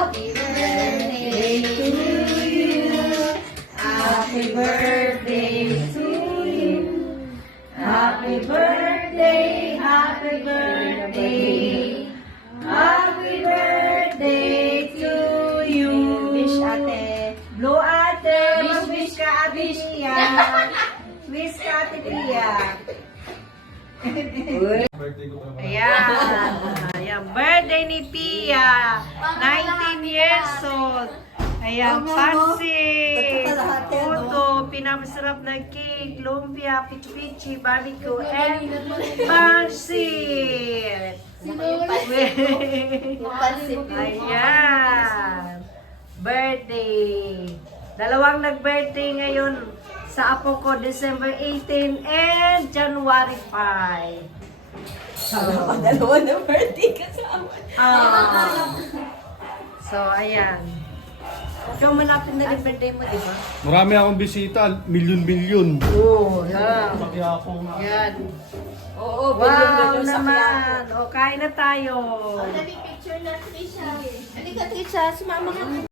Happy birthday to you. Happy birthday to you. Happy birthday, happy birthday. Happy birthday to you. Wish ate. Blow ate. Wish ka ate Pia. Wish ka ate Pia. Ayan. Ayan. Birthday ni Pia. 19 years old. Ayan. Pansit. Puto. Pinakamasarap na cake. Lumpia. Pichi-pichi. Barbecue. And pansit. Ayan. Birthday. Dalawang nag-birthday ngayon sa apo ko, December 18 and January 5. Dalawa na birthday kasama. So, ayan. Ikaw malapit na rin birthday mo, di ba? Marami akong bisita, milyon-milyon. Oo, yan. Yan. Oo, Wow naman. O, kain na tayo. Dali picture na Trisha. Halika Trisha, sumama ka.